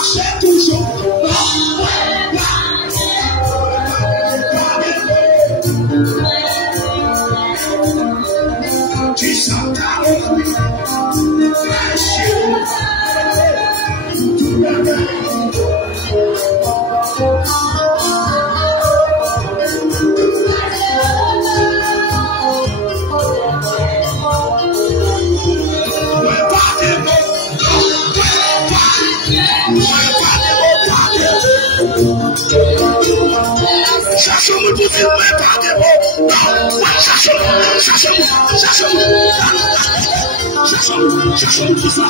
marcher toujours. Tu sens ta vie. Cherchez-moi pour filmer par des mots. Cherchez-moi tout ça.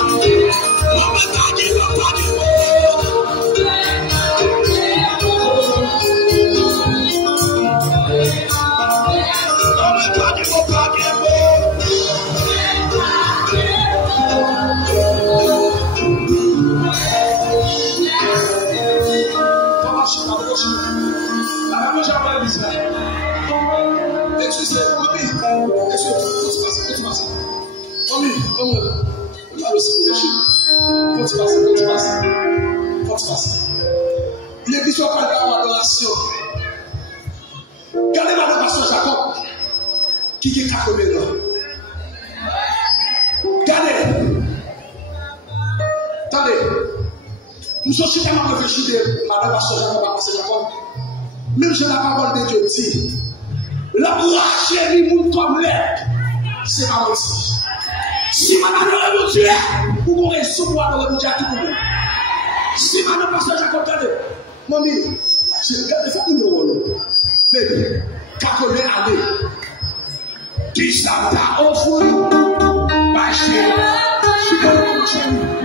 L'église soit pas dans l'adoration. Regardez la pasteur Jacob qui est cacomé là. Regardez. Attendez. Nous sommes tellement réfléchis de madame pasteur Jacob. Même je la parole de Dieu dit. La chérie moun comme l'air. C'est pas aussi. Si madame le Dieu, vous pourrez souvoir dans le Dieu qui vous. Si madame pasteur Jacob regardez. Mami, je regarde ça pour nous. Mais, quand allez, tu t'as offert, ma chérie, tu t'as offert, ma chérie.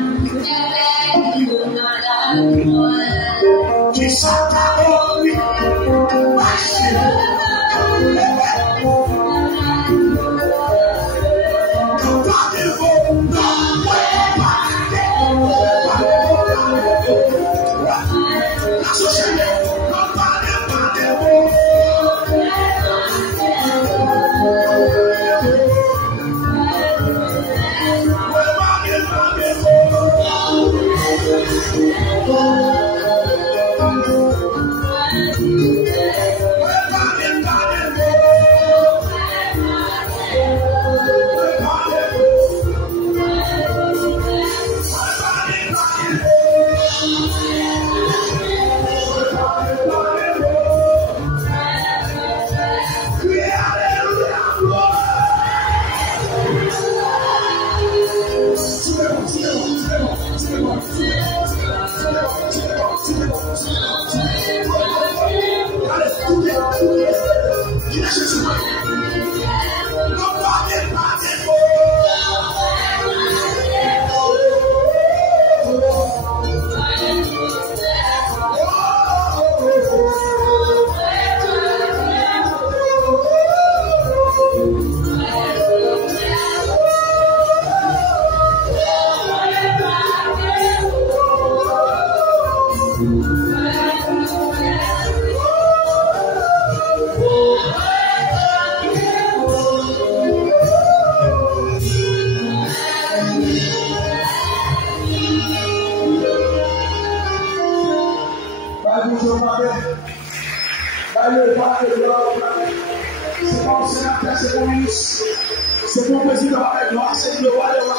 C'est mon président avec moi, c'est le roi de roi.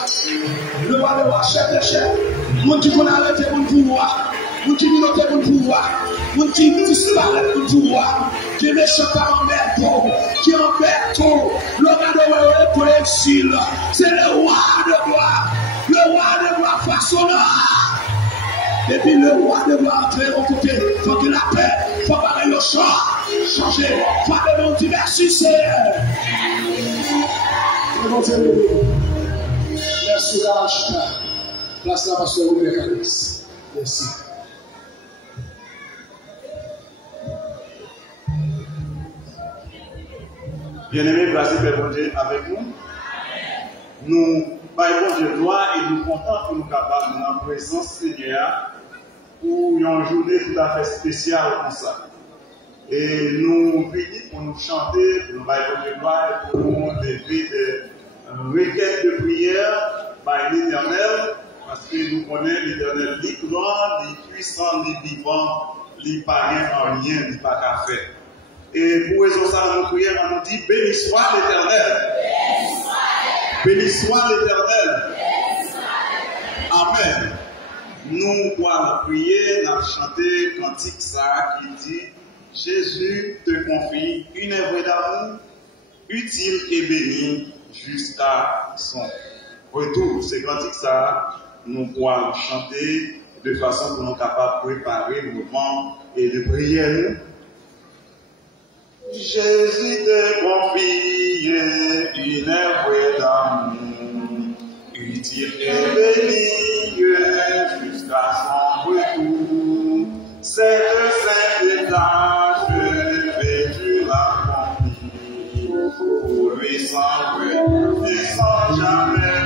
Le roi de roi, chef de chef. Mon qui qu'on a arrêté pour le pouvoir. Mon qui nous notait pour le pouvoir. Mon qui disparaît pour le pouvoir. Qui est méchant par en berto. Qui est en berto. Le roi de roi est pour l'exil. C'est le roi de gloire. Le roi de gloire façonneur. Et puis le roi de gloire entrer au côté. Il faut que la paix, il faut parler le chant. Changer. Il faut que mon diversité. Merci Rachita. Place la pasteur Robert Calis. Merci. Bien-aimés, placez Père Dieu avec nous. Nous baillons de gloire et nous comptons que nous sommes capables de la présence Seigneur pour une journée tout à fait spéciale comme ça. Et nous finissons pour nous chanter, pour nous baillons de gloire et pour nous lever des requêtes de prière par l'Éternel. Parce que nous connaissons l'Éternel, il est grand, il est puissant, il est vivant, il n'est pas rien en rien, il n'est pas qu'à faire. Et pour raison ça, nous prions, on nous dit, béni soit l'Éternel. Béni soit l'Éternel. Amen. Nous allons prier, nous allons chanter cantique ça qui dit, Jésus te confie une œuvre d'amour utile et bénie jusqu'à son retour. C'est cantique ça, nous allons chanter de façon pour nous capables de préparer le mouvement et de prier. Jésus te confie une œuvre d'amour utile et bénie jusqu'à son retour. Cette sainte tâche vais-tu l'accomplir pour lui sans bruit et sans jamais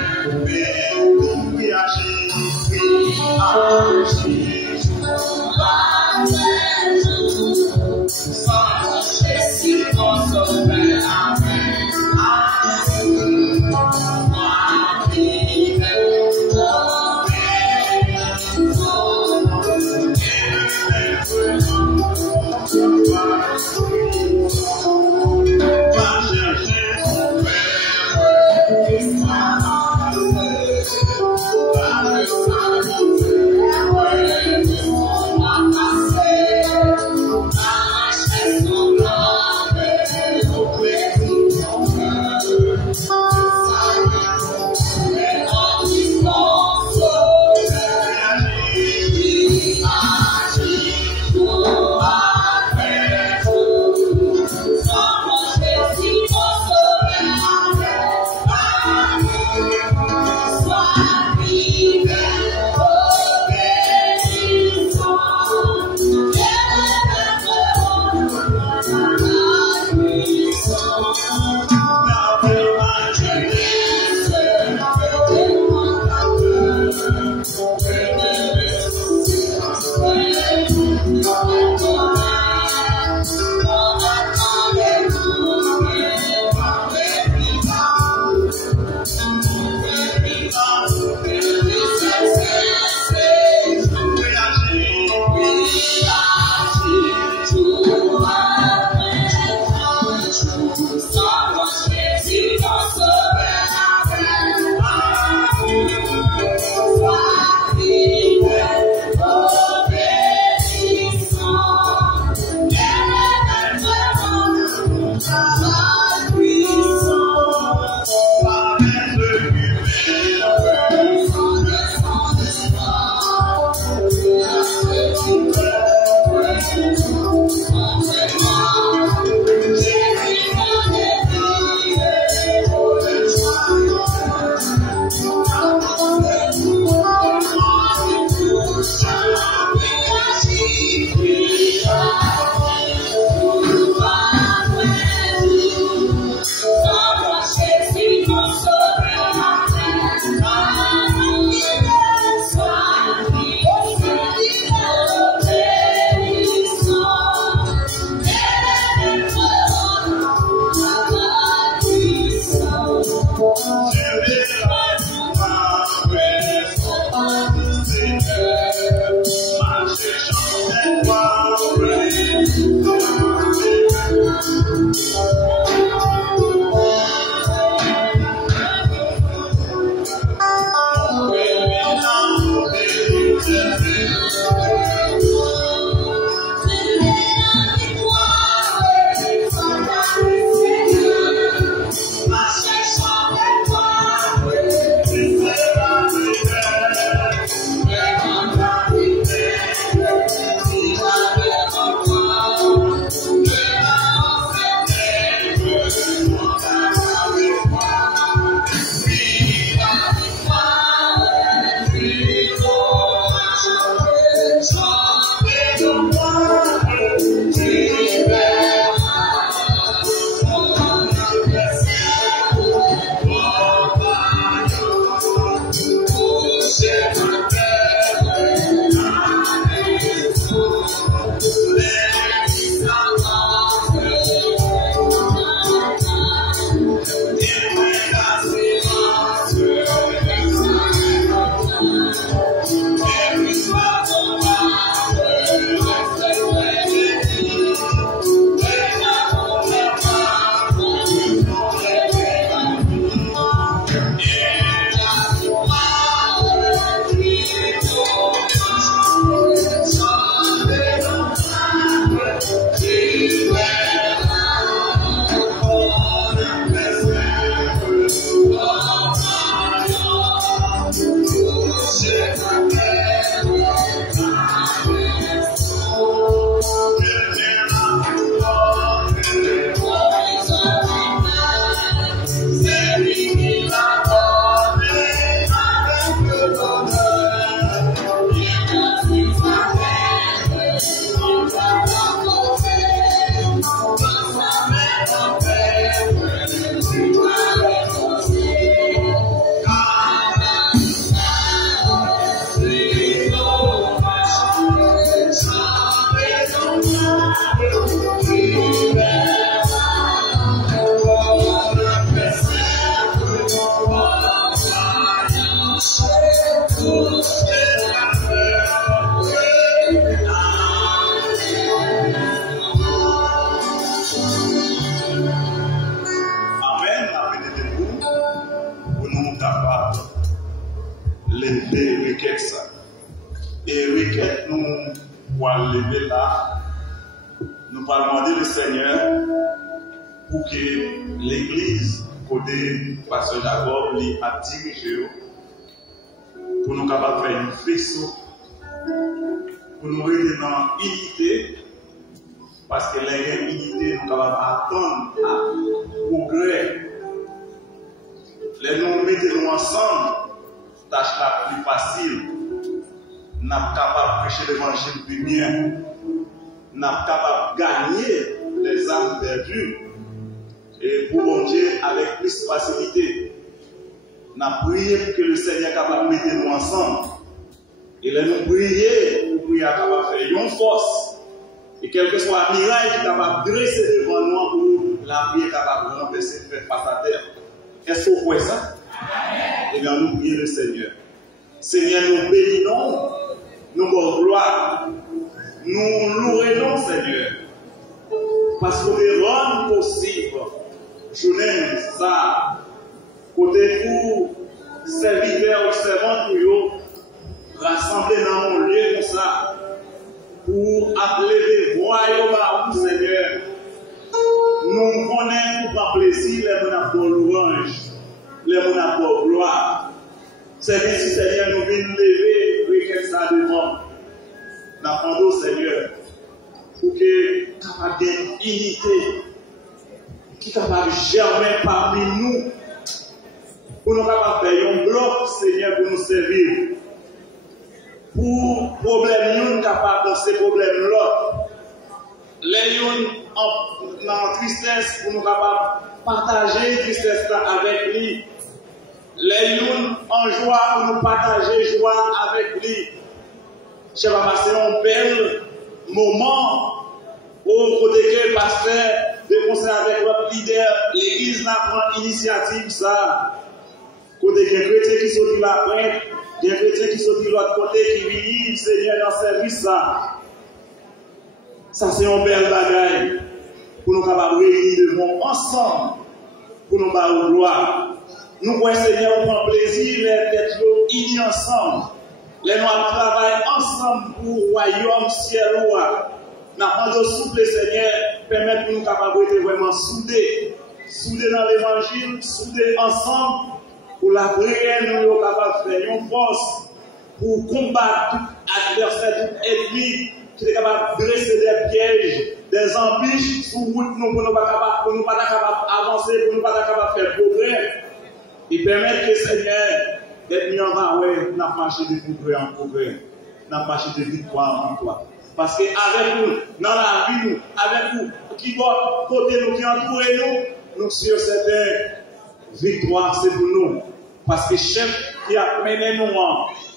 oui agir, sans chercher si mon sauveur amen. requête ça. Et requête, nous allons lever là, nous allons demander le Seigneur pour que l'Église, côté Pasteur Jacob, a dirigé pour nous capables de faire un faisceau, pour nous rester dans l'unité, parce que l'unité, nous sommes capables d'attendre à progrès. Les nous mettons ensemble, tâche la plus facile. Nous sommes capables de prêcher l'évangile plus bien. Nous sommes capables de gagner les âmes perdues. Et pour bon Dieu, avec plus de facilité. Nous avons prié pour que le Seigneur soit capable de mettre nous ensemble. Et là, nous prions pour qu'il soit capable de faire une force. Et quel que soit le miracle qui est capable de dresser devant nous pour la prière capable de renverser, de faire face à terre. Est-ce que vous voyez ça? Eh bien, nous prions le Seigneur. Seigneur, nous bénissons, nous avons gloire. Nous louons, Seigneur. Parce que nous rendons possible. Je n'aime ça. Côté pour serviteurs ou servantes pour vous, rassembler dans mon lieu comme ça. Pour appeler des voix au Seigneur. Nous connaissons par plaisir les monats pour louange, les monats pour gloire. C'est ici, Seigneur, nous venons lever, requête ça devant. Nous demandons, Seigneur, pour que capable d'unité, qui capable de germer parmi nous, pour nous capables de faire un bloc, Seigneur, pour nous servir. Pour problème, nous capables de ces problèmes-là. Les gens en tristesse, pour nous capables de partager tristesse avec lui. Les gens en joie, pour nous partager joie avec lui. Je vais passer un bel moment au côté que le pasteur de conseil avec votre leader, l'église n'a pris l'initiative ça. Côté que les chrétiens qui sont de la plainte, des chrétiens qui sont de l'autre côté, qui viennent, Seigneur, dans le service ça. Ça, c'est un bel bagaille pour nous capables de réunir devant ensemble pour nous faire gloire. Nous voyons, Seigneur, on prend plaisir d'être unis ensemble. Les noirs travaillent ensemble pour le royaume ciel. Nous avons souple, Seigneur, permettre que nous capables d'être vraiment soudés. Soudés dans l'évangile, soudés ensemble. Pour la prière, nous sommes capables de faire une force pour combattre tout adversaire, tout ennemi, qui est capable de dresser des pièges, des embûches sur route nous pour nous pas capables d'avancer, pour nous pas capables de faire progrès. Et permettre que le Seigneur d'être mis en avant, nous marché de progrès en progrès, nous marché de victoire en victoire. Parce qu'avec nous, dans la vie, nous, avec vous, qui va côté nous, qui entoure nous, nous sommes certains. Victoire, c'est pour nous. Parce que le chef qui a mené nous,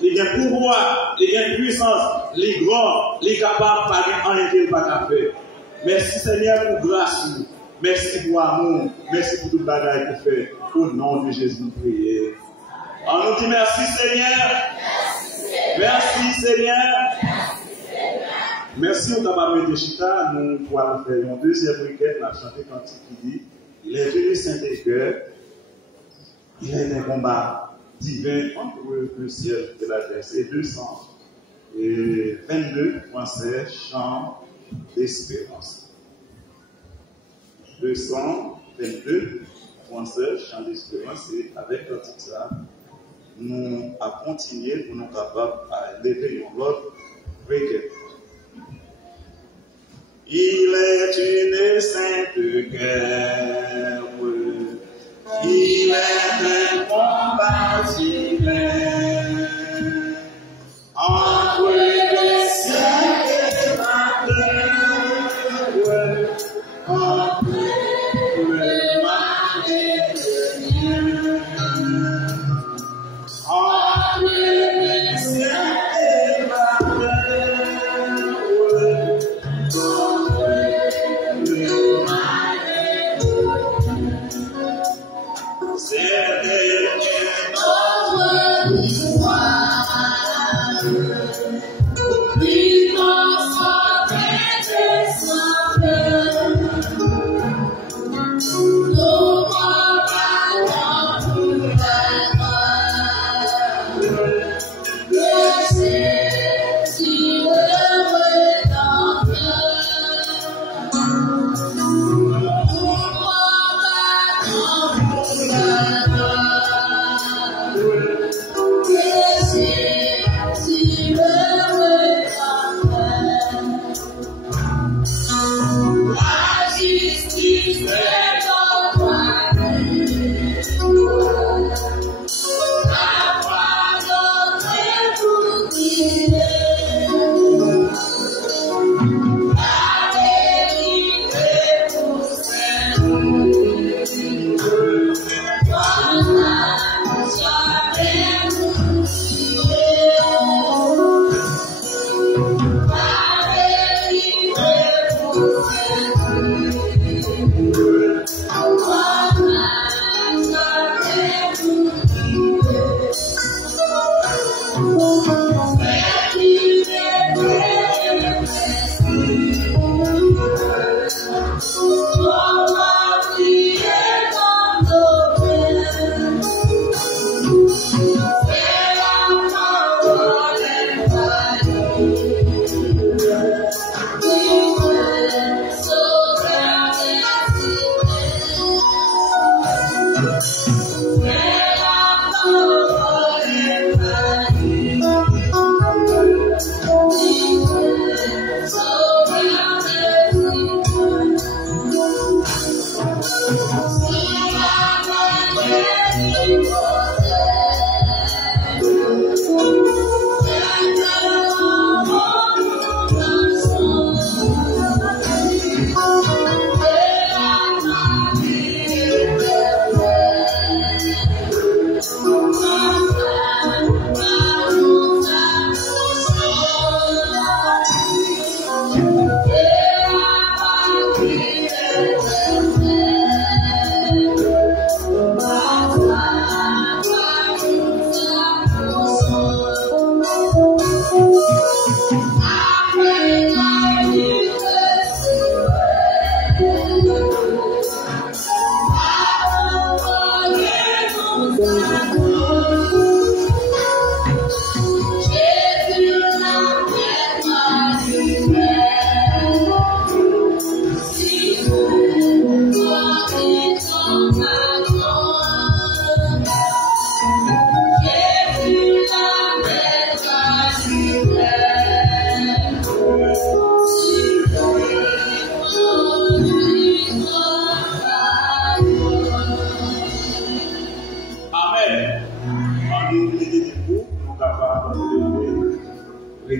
il a pouvoir, il a puissance, il est grand, il est capable de faire en qu'il pas faire. Merci Seigneur pour grâce. Merci pour amour. Merci pour tout le bagage que vous faites. Au nom de Jésus, nous prions. On nous dit merci Seigneur. Merci Seigneur. Merci au camarade de Chita. Nous pourrons faire une deuxième requête, la chanter cantique qui dit il est venu Saint-Cœur. Il y a un combat divin entre le ciel et la terre. C'est 222.16 chant d'espérance. 222.16 chant d'espérance. Et avec le titre ça, nous allons continuer pour nous capables à lever une autre requête. Il est une sainte guerre. Il est un combat divin entre le ciel et la terre, entre le mal et le bien, entre le ciel et la terre, entre le mal et le bien.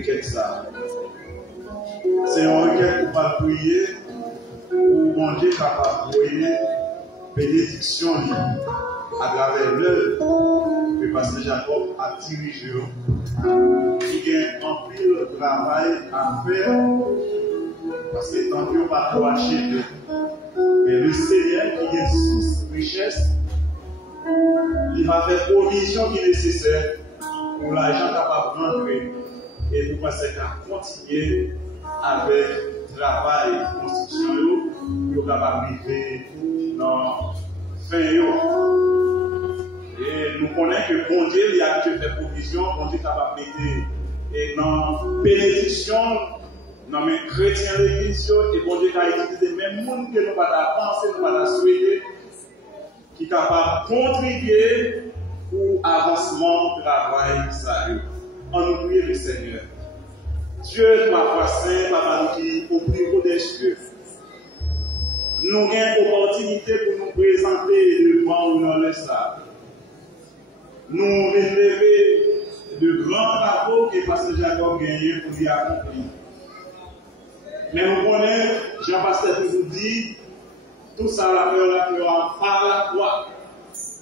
requête ça. C'est une requête pour pas prier, pour bon Dieu capable de prier bénédiction à travers l'œuvre que Pasteur Jacob a dirigé. Il y a un pile de travail à faire parce que tant qu'on va pas acheter. Mais le Seigneur qui est source de richesse, il va faire provision qui est nécessaire pour l'argent capable de rentrer et pour passer à continuer avec le travail de construction pour capable de vivre dans fin. Et nous connaissons que bon Dieu il a fait provision, bon Dieu capable de mettre et dans bénédiction, dans mes chrétiens de l'église, et bon Dieu a utilisé même monde que nous pas penser, nous pas souhaiter, qui est capable de contribuer pour l'avancement du travail. On nous prie le Seigneur. Dieu, ma saint, papa, qui au plus haut des cieux. Nous avons une opportunité pour nous présenter devant nous dans le sable. Nous relever de grands travaux que Pasteur Jacob a gagné pour y accomplir. Mais nous connaissons, Jean-Pasteur nous dit, tout ça la fera par la foi.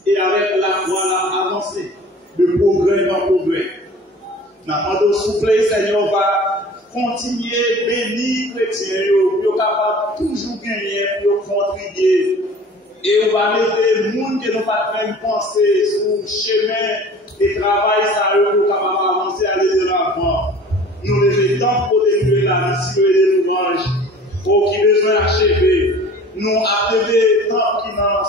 Et avec la foi, la avancer de progrès en progrès. Nous avons soufflé, Seigneur, va continuer bénir les chrétiens, pour capable toujours gagner, pour contribuer. Et on va mettre les gens qui n'ont pas de penser sur le chemin de travail, ça pour capable avancer, aller de l'avant. Nous devons tant pour débuter la nation et les louanges, pour qui besoin d'achever. Nous appelons tant qui n'ont pas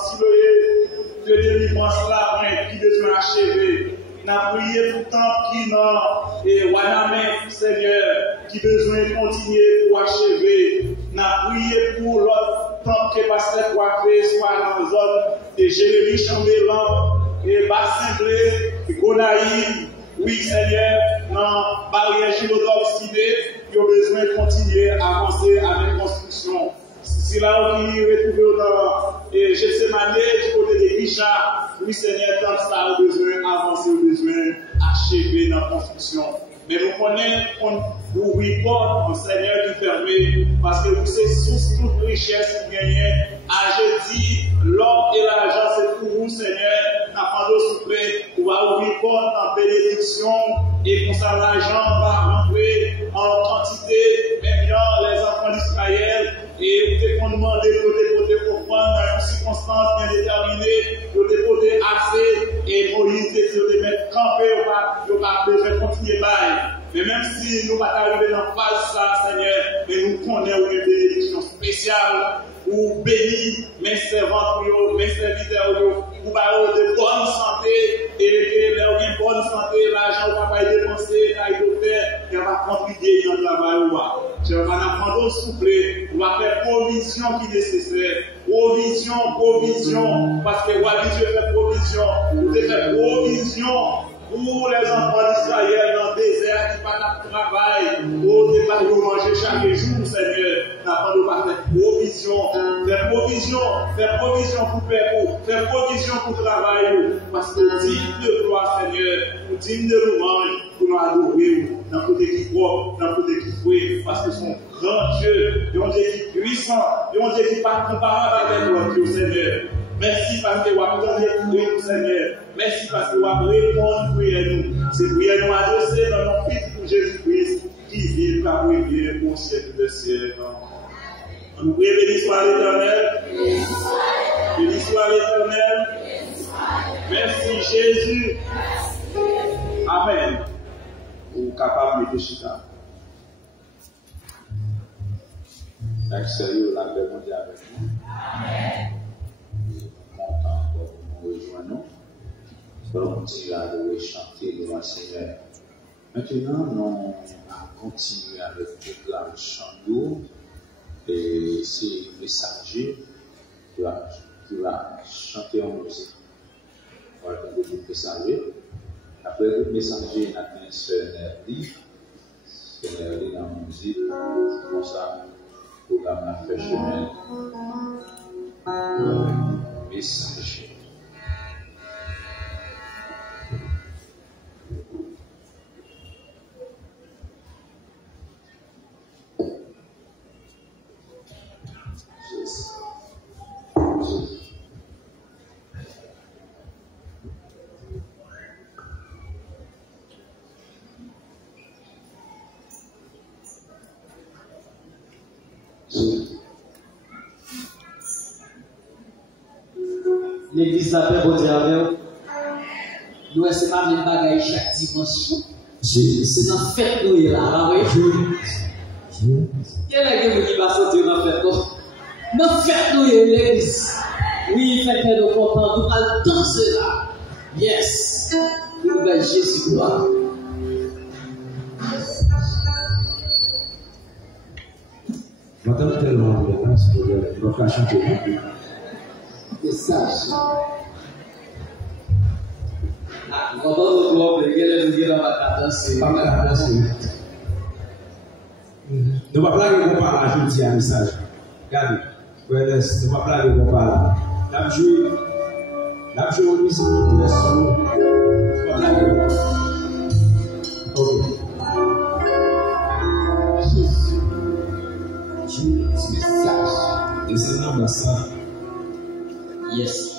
de délivrance là, qui besoin d'achever. Nous avons prié pour tant qui n'ont et Waname, Seigneur, qui besoin de continuer pour achever. Nous avons prié pour l'autre tant que Pasteur Kouaké soit dans la zone de Jérémy Chambellan et Bassin-Blé, Gonaïve. Oui, Seigneur, dans barrière Gilodov-Sidé, qui ont besoin de continuer à avancer avec construction. Si là où il est retrouvé dans Gethsemane, du côté de Richard, oui, Seigneur, tant ça a besoin d'avancer, a besoin d'achever dans la construction. Mais nous connaissons, vous report, Seigneur, qui permet, parce que vous c'est source toute richesse qui gagne. À jeudi, l'or et l'argent, c'est pour vous, Seigneur. N'a pas de souffler, vous allez report en bénédiction, et pour ça, l'argent va rentrer en quantité, même les enfants d'Israël, et vous qu'on demande de côté pour prendre dans une circonstance bien déterminée, de côté assez, et Moïse décide de mettre campé, il va besoin de continuer par Mais même si nous ne pas arriver dans la phase ça, Seigneur, mais nous connaissons une bénédiction spéciale, ou bénis mes servants, mes serviteurs, ou de bonne santé, et leur une bonne santé, l'argent va pas dépenser, il va contribuer dans le travail. Je vais apprendre au souffler, on va faire provision qui est nécessaire. Provision, parce que Dieu fait provision, vous fait provision pour les enfants d'Israël dans le désert qui pas de travail, pour ne pas manger chaque jour, Seigneur. Nous pas faire provision pour paix, faire provision pour travail, parce que digne de gloire, Seigneur, nous digne de louange, pour nous adorer, dans le côté qui propre, dans le côté qui fouet, parce que son grand Dieu, un Dieu qui est puissant, un Dieu qui n'est pas comparable avec notre Dieu, Seigneur. Merci parce que vous avez donné pour Seigneur. Merci parce que vous avez répondu à nous. C'est prière nous adresser dans notre Fils pour Jésus-Christ qui vit par vous bien au siècle de siècle. On nous prie, béni soit l'Éternel. Béni soit l'Éternel. Merci Jésus. Amen. Vous êtes capable de chita. Seigneur, la paix mondiale avec nous. Amen. Nous rejoignons. Nous allons continuer à chanter devant le Seigneur. Maintenant, nous allons continuer avec le programme chant. Et c'est le messager qui va chanter en musique. On va attendre le messager. Après le messager, il y a un Seigneur dans la musique. C'est comme ça le programme a fait chemin. Messager. L'église d'après votre avec nous, c'est pas même bagaille chaque dimanche. C'est dans la fête nous là, oui. Quel est le qui va sortir dans la fête? Dans la fête nous l'église. Oui, faites nous contents, nous allons danser là. Yes. Nous belle Jésus gloire. Madame tellement de place pour le faire chanter. Message. Quand on nous voit, il y a des gens qui Pas mal à danser. Ne va pas aller pour parler, je dis un message. Regardez, ne va pas aller pour parler. La joué au lycée, ne va pas aller pour parler. Ok. Descendant dans ça. Yes.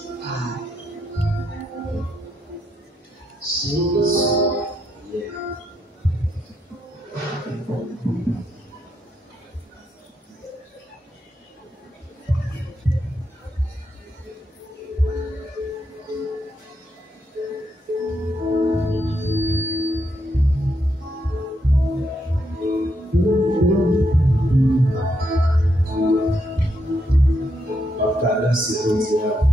Jesus. Yeah. C'est le Seigneur.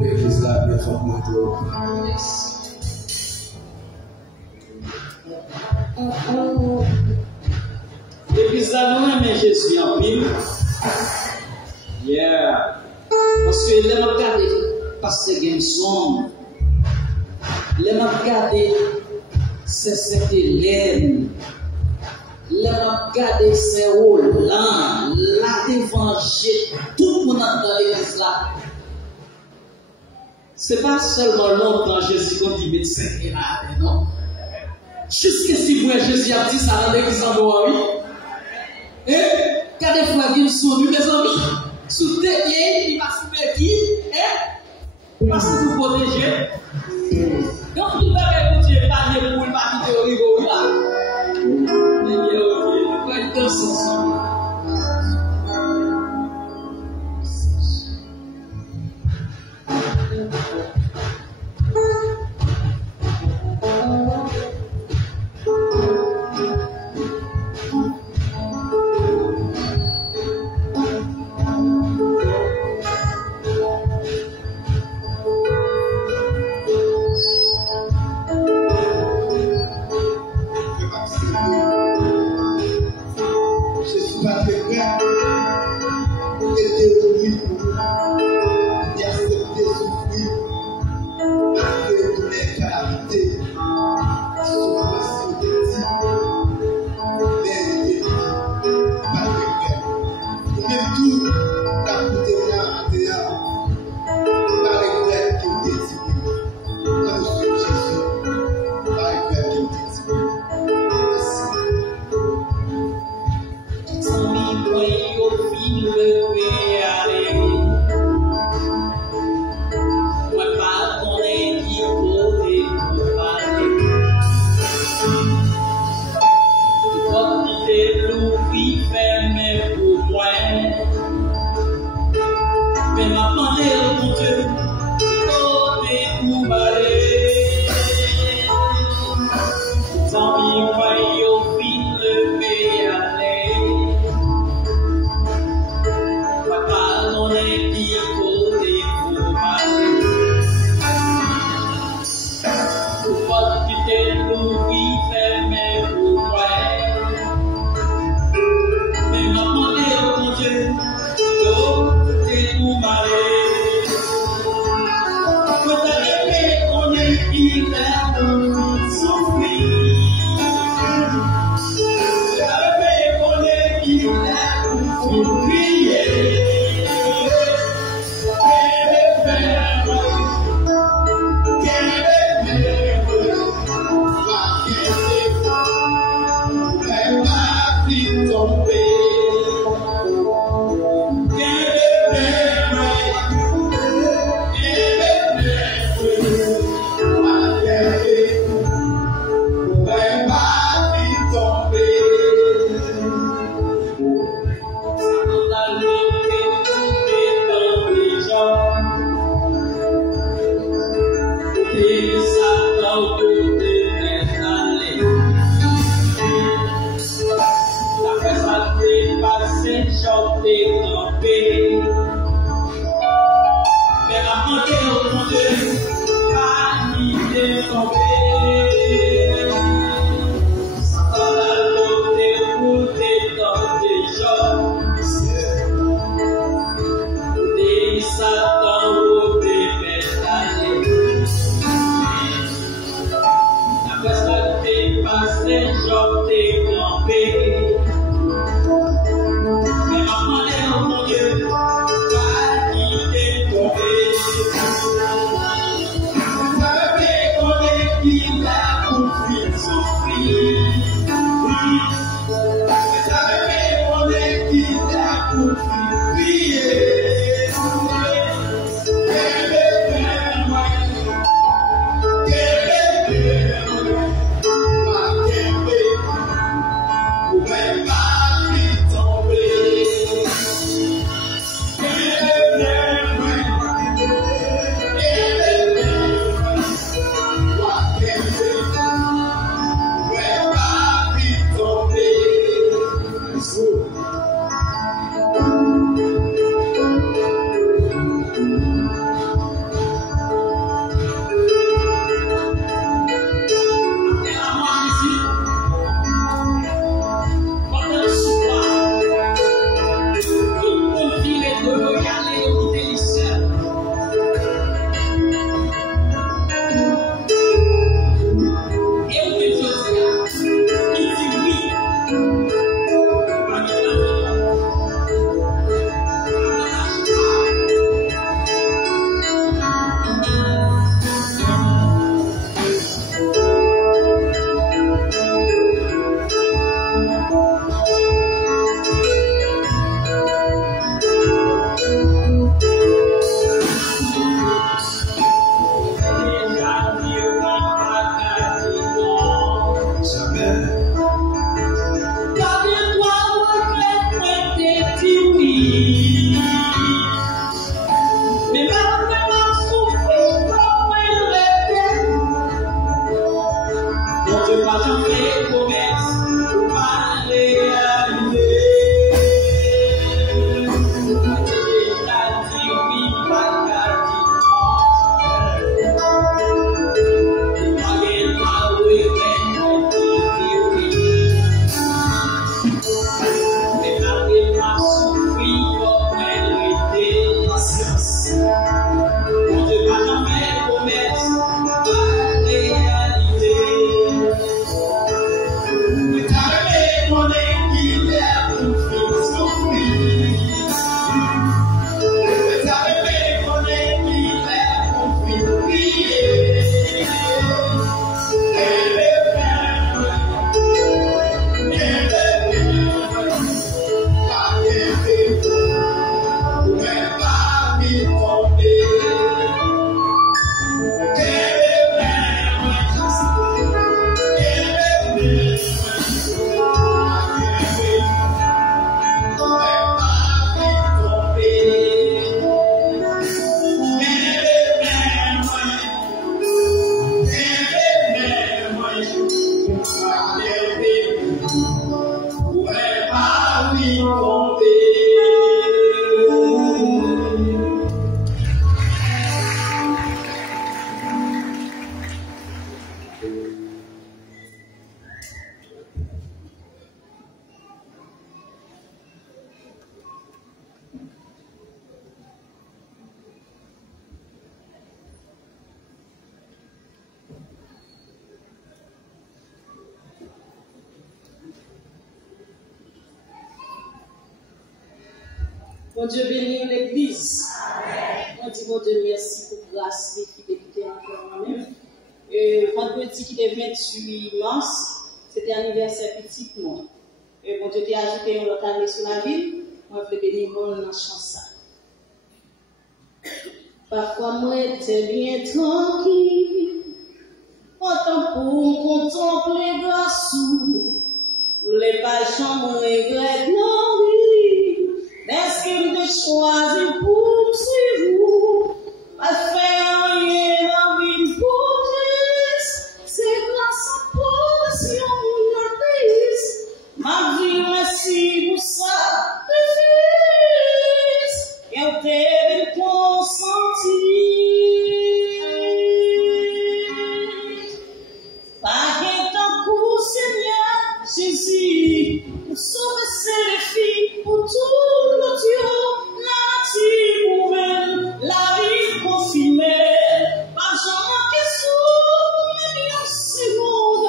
L'église là, bien fortement. L'église là, nous aimons Jésus en pile. Yeah. Parce que les m'a regardé, parce que c'est son. Les m'a regardé, c'est cette Hélène. Les m'a regardé, c'est Roland. La d'évangile, tout le monde dans l'église là. C'est pas seulement longtemps Jésus qu'on dit médecin et là, non? Jusqu'à si vous Jésus a dit ça dans l'église en Boaoui. Et, quand des fois, ils sont venus, mes amis, sous tes pieds, il va soumettre qui? Et, parce que vous protégez. Donc, il va continuer à parler pour le parti de Rigo là. Eh bien, ok, Bon Dieu bénit l'église. On dit bon Dieu merci pour grâce qui t'écoutait encore moi-même. Vendredi qui est 28 mars, c'était anniversaire petit moi. Et bon Dieu t'a ajouté une autre année sur la ville. Moi je vais bénir mon chance. Parfois moi j'étais bien tranquille. Autant pour contempler grâce. Les passions me regrettent non oui. Est-ce qu'il te choisit pour suivre? À faire rien dans vie pour Christ. C'est grâce à position la triste. Ma vie merci pour ça. Le fils. Et on t'aime consenti. Pas qu'un temps pour Seigneur Jésus. Pour sauver ses filles. Pour tout le Dieu. La nature nouvelle. La vie confirmée. Pas jamais que souffre. Mais c'est monde.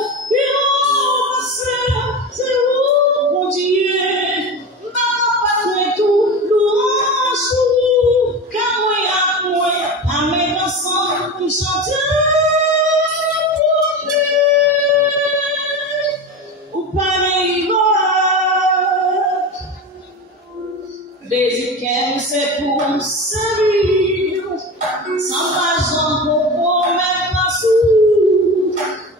C'est où mon Dieu. Pas tout. Louange. Car moi, à mes ensemble. Pour chanter. C'est pour me servir, sans argent pour mettre ma sous,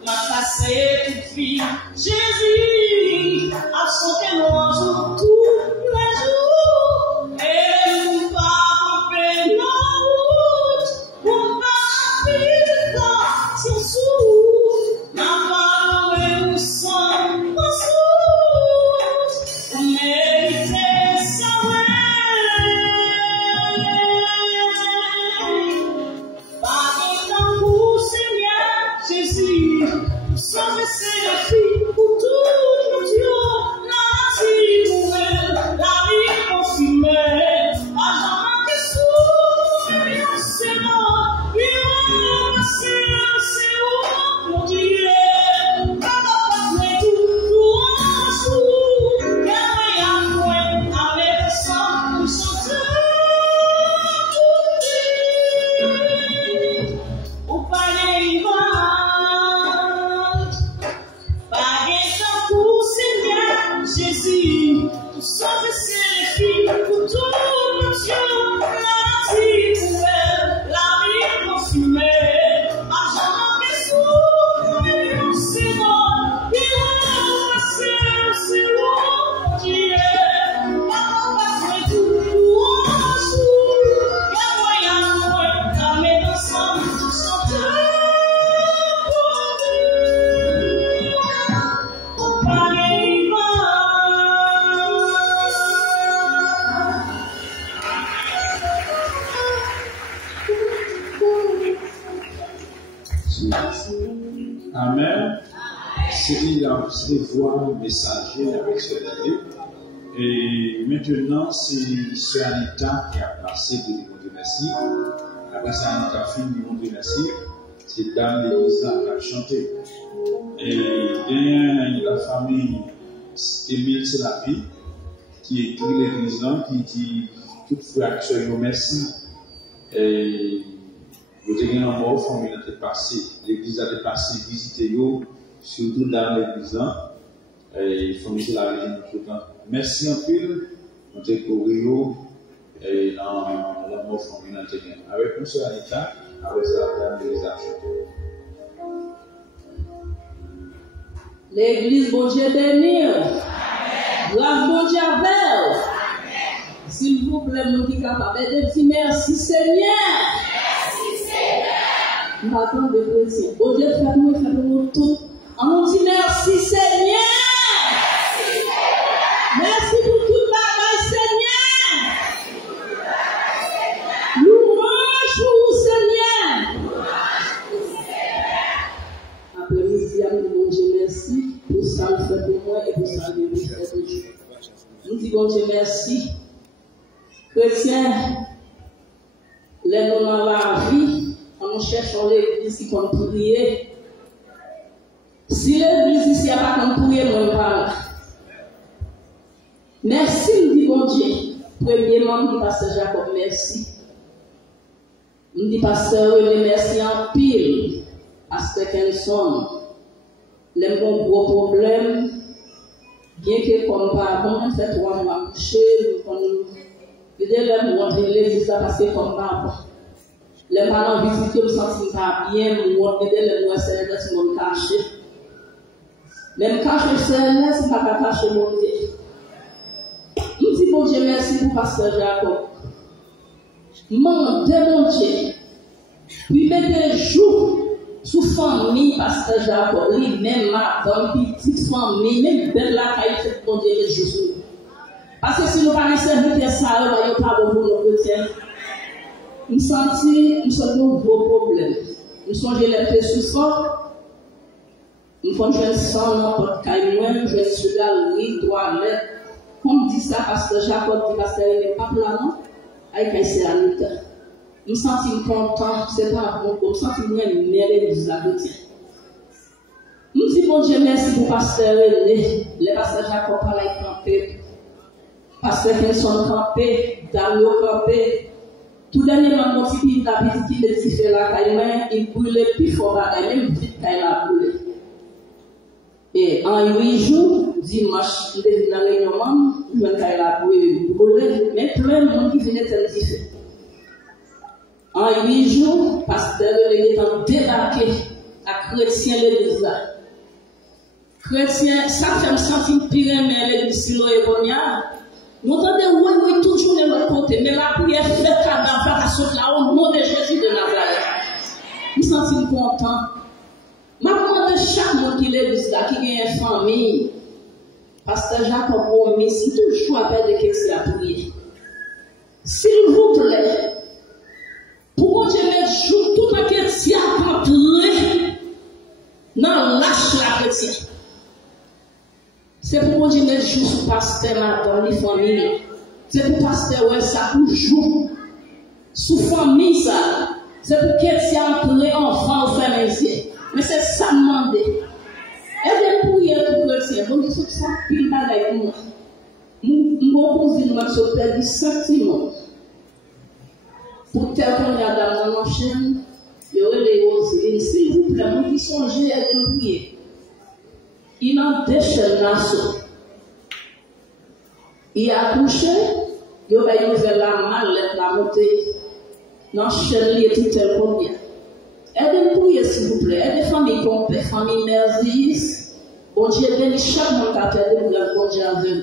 ma passé toute fille, Jésus, a chanté l'oiseau tous les jours, et nous pas peine la route, pour pas vite temps, sans sous, ma parole nous sommes en sous, on méritait ça. Sauver ses filles pour tout le Dieu, la nature nouvelle, la vie confirmée, à jamais que souffre, c'est bon, c'est mon Dieu, pas tout, louange, car il y a moins, avec le sang, nous chantons, au palais, Jésus, pour sauver ses filles, pour tout le Dieu, la nature nouvelle, la vie confirmée, à jamais que souffre, c'est bon, c'est bon, Dieu, pas tout, louange, car moi y a moi, à mes ensemble, chanteur. Amen. C'est voix messager avec ce dernier. Et maintenant, c'est Anita qui a passé de Dieu merci. Après ça, Anita fini de Dieu merci. C'est dans l'église qui a chanté. Et il y a la famille Émile Selapi qui écrit l'église qui dit toute fraction merci. Et vous avez un mot, famille a dépassé, l'église a dépassé, visitez-vous, surtout dans l'église, et il faut mettre la région tout le temps. Merci un peu, on découvre et dans le mot, famille a dépassé. Avec M. Anita, avec ça, dans l'église a chanté. L'église, bon Dieu bénir. Grâce, bon Dieu avec. S'il vous plaît, nous qui sommes capables de dire merci Seigneur. Nous attendons de plaisir. Bon Dieu, faites-nous tout. On nous dit merci Seigneur. Merci pour toute bagaille Seigneur. Louange pour vous Seigneur. Après-midi, bon Dieu, merci pour ça le fait pour moi et pour ça le fait pour Dieu. Nous disons bon Dieu, merci. Chrétiens, les noms dans la vie. Nous cherchons l'église qui compte prier. Si l'église ici n'a pas compte prier, nous ne parlons pas. Merci, nous dit bon Dieu, Premièrement, je dis pasteur Jacob, merci. Je dis pasteur René, merci en pile. Pasteur Kenson, les bons gros problèmes, bien que comme pardon, fait 3 mois couché, peut-être montrer l'église à passer comme pardon. Les parents visitent, je me sens pas bien, je montrer les mois, c'est les gens caché. Même caché, c'est pas caché mon Dieu. Je dis bon Dieu, merci pour pasteur Jacob. Mon Dieu, puis mettez jour sous famille, pasteur Jacob, lui-même, madame, petite famille, même belle la caille, c'est bon Dieu, Jésus. Parce que si nous parlons de servir ça, il n'y a pas de bon chrétien. Nous sentons un gros problème. Nous sommes les précieux forts. Nous faisons jouer sans n'importe quel moyen, jouer sur la rue, toilette. Comme dit ça, pasteur Jacob, dit pasteur, il n'est pas là, non? Avec un céramite. Nous sentons contents, c'est pas bon, nous sentons bien une l'église là de Dieu. Nous disons, bon Dieu, merci pour pasteur René, les pasteurs Jacob par la campé, pasteur Kenson campé, Dario campé, tout dernièrement, mon petit la petite qui le fait la caille, il brûlait plus fort, même petite caille la brûlée. Et en 8 jours, dimanche, je devais dans la réunion, je vais caille la brûlée, mais plein de monde qui venait de le faire. En 8 jours, pasteur René est débarqué à chrétien l'église là. Chrétien, ça fait me sentir pire, mais l'église Silo et Bonia. Nous entendons, oui, toujours de l'autre côté, mais la prière fait cadavre à sauter là au nom de Jésus de Nazareth. Nous sommes contents. Je demande chaque monde qui l'église là, qui a une famille, pasteur Jacob Omi, si toujours appelle de question à prier. S'il vous plaît, pour que je mette jour tout le chrétien à entrer dans lâche la chrétien. C'est pour que je mette jour sur pasteur dans les familles. C'est pour pasteur ouais ça pour jour sous famille ça. C'est pour chrétien entrer enfant au féminin. Mais c'est ça demander. Et de prier tout chrétien. Donc il faut que ça pile bagaille pour moi. Nous posons nous sur terre du sentiment. Pour tel qu'on y a dans la chaîne, il y aurait des rosiers. S'il vous plaît, nous qui songez à prier. Il a déchaîné la sauce. Il a couché, il a ouvert la mallette, la montée. Dans la chaîne, il est tout tel qu'on y a. Aidez-nous prier, s'il vous plaît. Aidez les familles complètes, famille merveilleuse. Bon Dieu, bénis chaque monde qui a perdu pour la bon Dieu avec nous.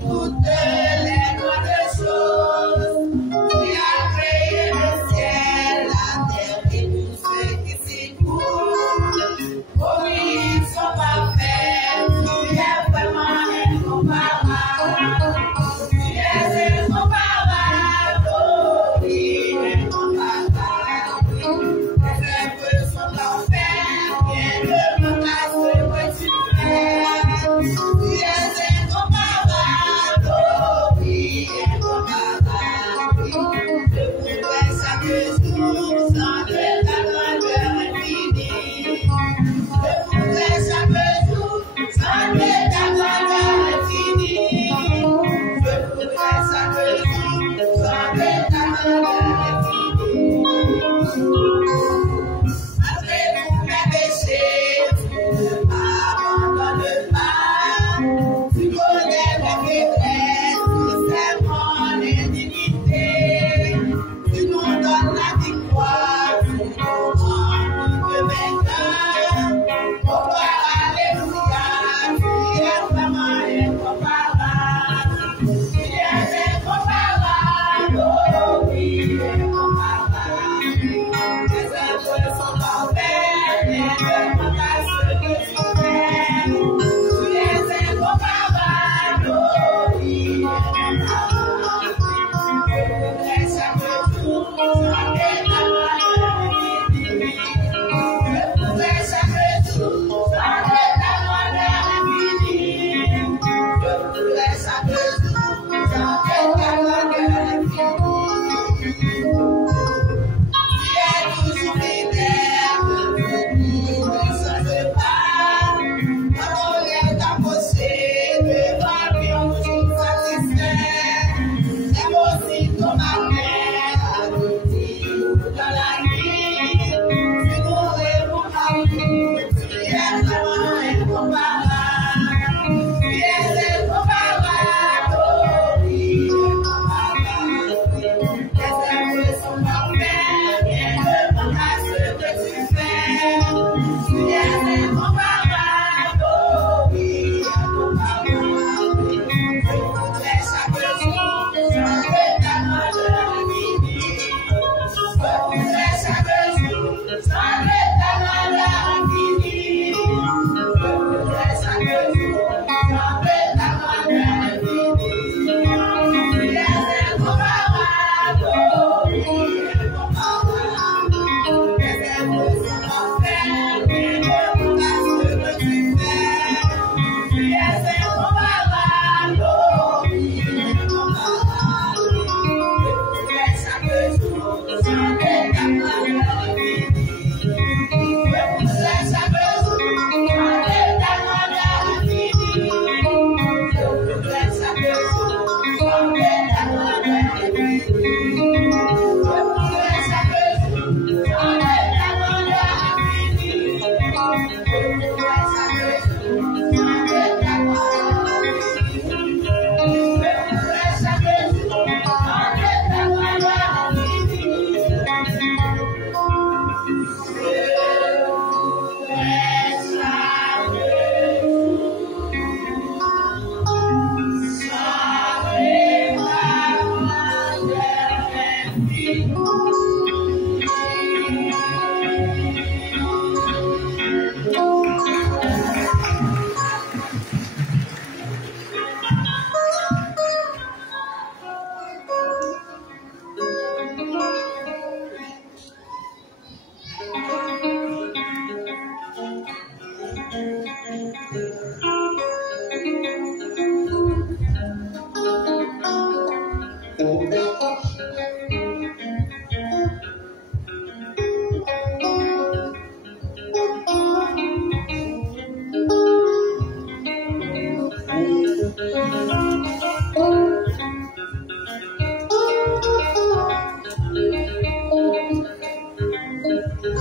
Pour toutes les bonnes choses, il a créé le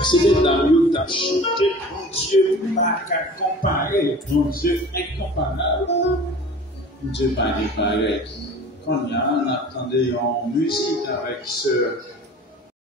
C'est dans le tu as chanté, mon Dieu, pas qu'à comparer, mon Dieu incomparable. Mon Dieu, pas pareil. Quand on attendait en musique avec Sœur